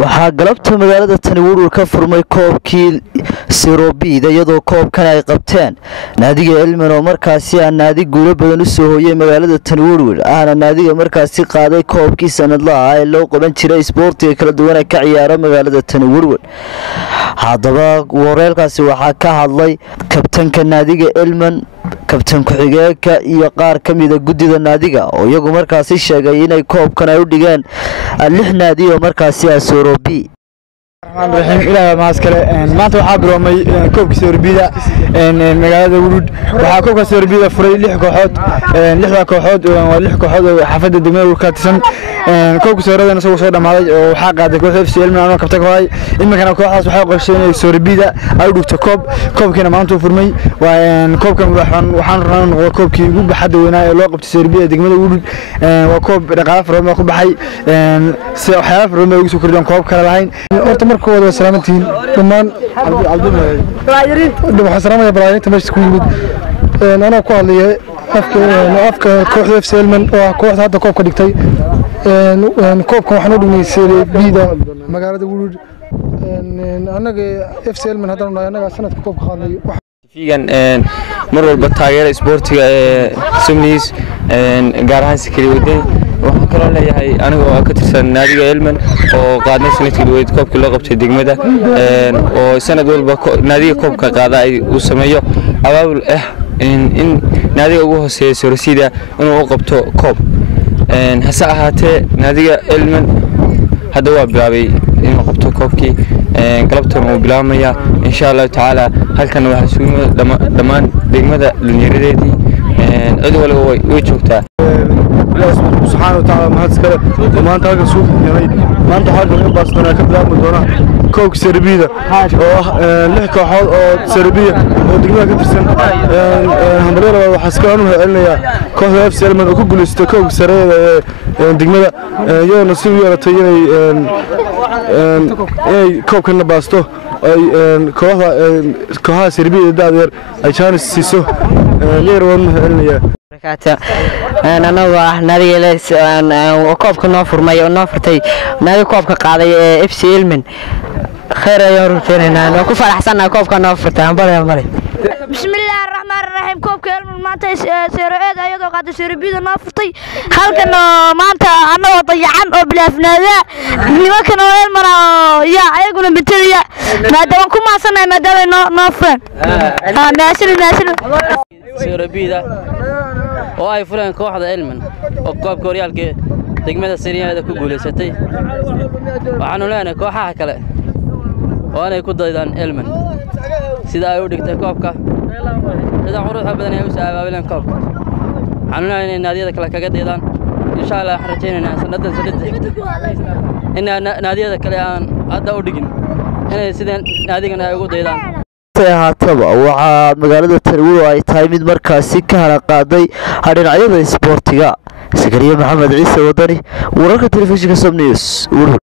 waxaa galabta magaalada Tani Woodward ka furmay koobkii Serobiid iyadoo koobkan ay qabteen naadiga Elman oo markaasi aan naadi guulo badan u soo hooyay magaalada Tani Woodward ahna naadiga markaasi qaaday koobkii sanadlaha ee loo qaban jiray isboortiga kala duwan ee ka ciyaara magaalada Tani Woodward. haddaba wareelkaasi waxaa ka hadlay kabtanka naadiga Elman, kabtan ku-xigeenka iyo qaar ka mid ah gudida naadiga oo iyagu markaasi sheegay inay koobkan ay u dhigeen 6 naadi oo markaasi Serobiid. إلى ما أسكله ما توحى برومي كوب سيربيدا مجال الورود وحكوك سيربيدا فري لحكوا حد لحكوا حد ولحكوا حد حفظ الدماء وكاتسن كوب سيربيدا نسوي صيدا معي وحق هذا كوب في علم أنا كبتك هاي إما كانوا كوحاس وحق الشيء سيربيدا أو دكتور كوب كنا ما أنتوا فرمي وكوب كان وحن ران وكوب كي يجوب حد ويناي لقب سيربيدا دماء الورود وكوب رقعة فرمي كوب حي حياة فرمي ويسوي كردون كوب كلاهين markooda salaamantiin dhamaan waxaan salaamaya baraayinta meesha ku yimid anoo ku hadlaya afka kooxda FC Elman oo kooxda hadda koobka dhigtay koobkan waxaan u dhignay Serobiida magaalada Woodward anaga FC Elman hadda anaga sanadka koobka qaaday fiigan mar walba taageera isboortiga ee Sumniis gaar ahaan sikiri waday waxaan kala leeyahay aniga ka tirsan naadiga Elman oo qaadnay sanadkii weyd koobka loo qabtay degmada oo sanad walba naadiga koobka qaada ay u sameeyo abaabul in naadiga ugu hooseeyo Serobiida inuu u qabto koob hase ahaatee naadiga Elman hadda waa bilaabay inuu qabto koobkii galabtan uu bilaabmaya insha Allah taala halkan waxa suumo dhamaan degmada dhalinyaradeedii cid walba way joogtaa سبحانه وتعالى ما هذا ما أنت هذا سوق يعني ما أنت حاجة من بس أنا كبر من دونا كوك سيربيدا لحكة حال سيربيا ودقنا كترسن همبريرا وحسكانه قال لي كوك FC Elman وكل استكوك سرير دقنا يوم نسوي ولا تيجي كوك كنا باستو كوها سيربيدا دادير عشان السيسو ليرون قال لي أنا نادي ليس وكوب كنا فرمي ونافرتي نادي كوب كقاضي FC Elman خير يا رفيق هنا وكفر أحسن كوب كنا فرتي أمبارح بسم الله الرحمن الرحيم كوب Elman ما أنت سيربيدا أيضا قاعد سيربيدا نافرتي هل كنا ما أنت أنا وطيعان وبلافنا ذا لما كانوا Elman يا أيقون بتريا ما دام كم أصلا ما دام نافرن ناشل سيربيدا oo ay fureen kooxda Elman oo koobka horyaalka degmada Siriyada ku guuleysatay waxaanu leenahay kooxaha kale oo ay ku daydaan Elman sida ay u dhigtay koobka sida quruxda badan ay u saabaabeen koobka waxaanu leenahay naadiyada kale kaga daydaan insha Allah rajaynayna sanadan in naadiyada kale aan hadda u dhigin inay sideen naadigan ay ugu daydaan haataba waxaa magaalada Tani Woodward ay tahay mid markaasi ka hana qaaday dhinacyada isboortiga. Sakariya Maxamed Ciise Wadani, wararka telefishinka Sumnews.